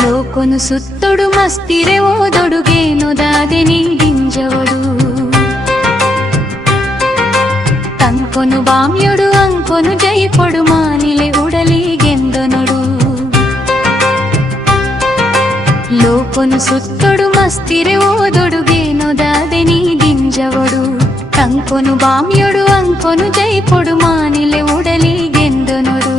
ಲೋಕನು ಸುತ್ತೊಡು ಮಸ್ತಿರೆ ಓದೊಡುಗೇನೊದಾದೆ ನೀಡಿಂಜವಡು ತಂಕೊನು ಬಾಮ್ಯೊಡು ಅಂಕೊನು ಜೈಪೊಡು ಮಾನಿಲೆ ಉಡಲಿಗೆಂದನೊಡು ಲೋಕನು ಸುತ್ತೊಡು ಮಸ್ತಿರೆ ಓದೊಡುಗೇನೊದಾದೆ ನೀಡಿಂಜವಡು ತಂಕೊನು ಬಾಮ್ಯೊಡು ಅಂಕೊನು ಜೈಪೊಡು ಮಾನಿಲೆ ಉಡಲಿಗೆಂದನೊಡು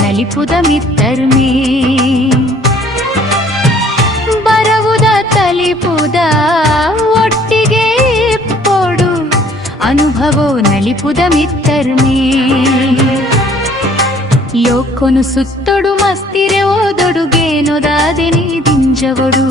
ನಲಿಪುದ ಮಿತ್ತರ್ಮೇ ಬರವುದ ತಲಿಪುದ ಒಟ್ಟಿಗೆ ಪೋಡು ಅನುಭವೋ ನಲಿಪುದ ಮಿತ್ತರ್ಮೇ ಲೋಕನು ಸುತ್ತೊಡು ಮಸ್ತಿರೆ ಓದೊಡುಗೇನೊದಾದೆ ನೀದಿಂಜವಡು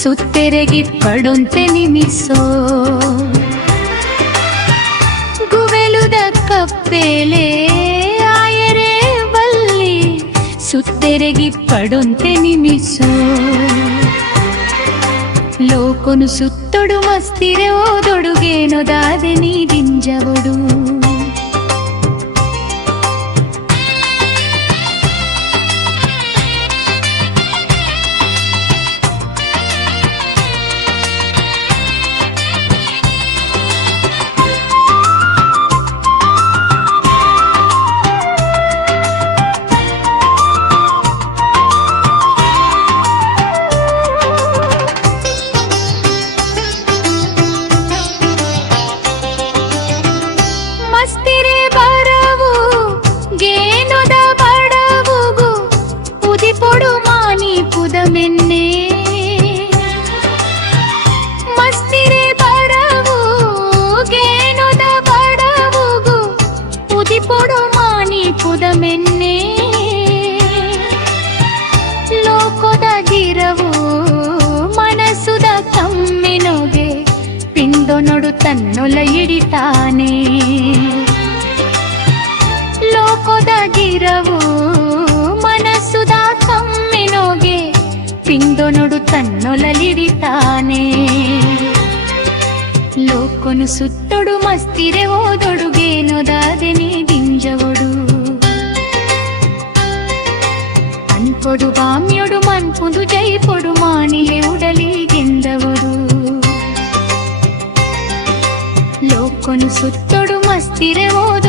ಸುತ್ತೆರೆಗಿ ಪಡೊಂತೆ ನಿಮಿಸೋ ಗುವೆಲುದ ಕಪ್ಪೆಲೆ ಆಯರೆ ಬಲ್ಲಿ ಸುತ್ತೆರೆಗಿ ಪಡೊಂತೆ ನಿಮಿಸೋ ಲೋಕನು ಸುತ್ತೊಡು ಮಸ್ತಿರೆ ಓದೊಡುಗೇನೊದಾದೆ ನೀದಿಂಜವಡು ಲೋಕದ ಗಿರವು ಮನಸ್ಸುದ ಕಮ್ಮಿನೊಗೆ ಪಿಂಡೊನೊಡು ತನ್ನೊಲ ಹಿಡಿತಾನೆ ಲೋಕದ ಗಿರವು ಮನಸ್ಸುದ ಕಮ್ಮಿನೊಗೆ ಪಿಂಡೊನೊಡು ತನ್ನೊಲ ಹಿಡಿತಾನೆ ಲೋಕನು ಸುತ್ತೊಡು ಮಸ್ತಿರೆ ಓದೊಡುಗೇನೊದಾದೆ ನೀದಿಂಜವಡು ಅನ್ಪೊಡು ಬಾಮ್ಯೊಡು ಮನ್ಪುದು ಜೈಪೊಡು ಮಾನಿಲೆ ಉಡಲಿಗೆಂದವಡು ಲೋಕನು ಸುತ್ತೊಡು ಮಸ್ತಿರೆ ಓದ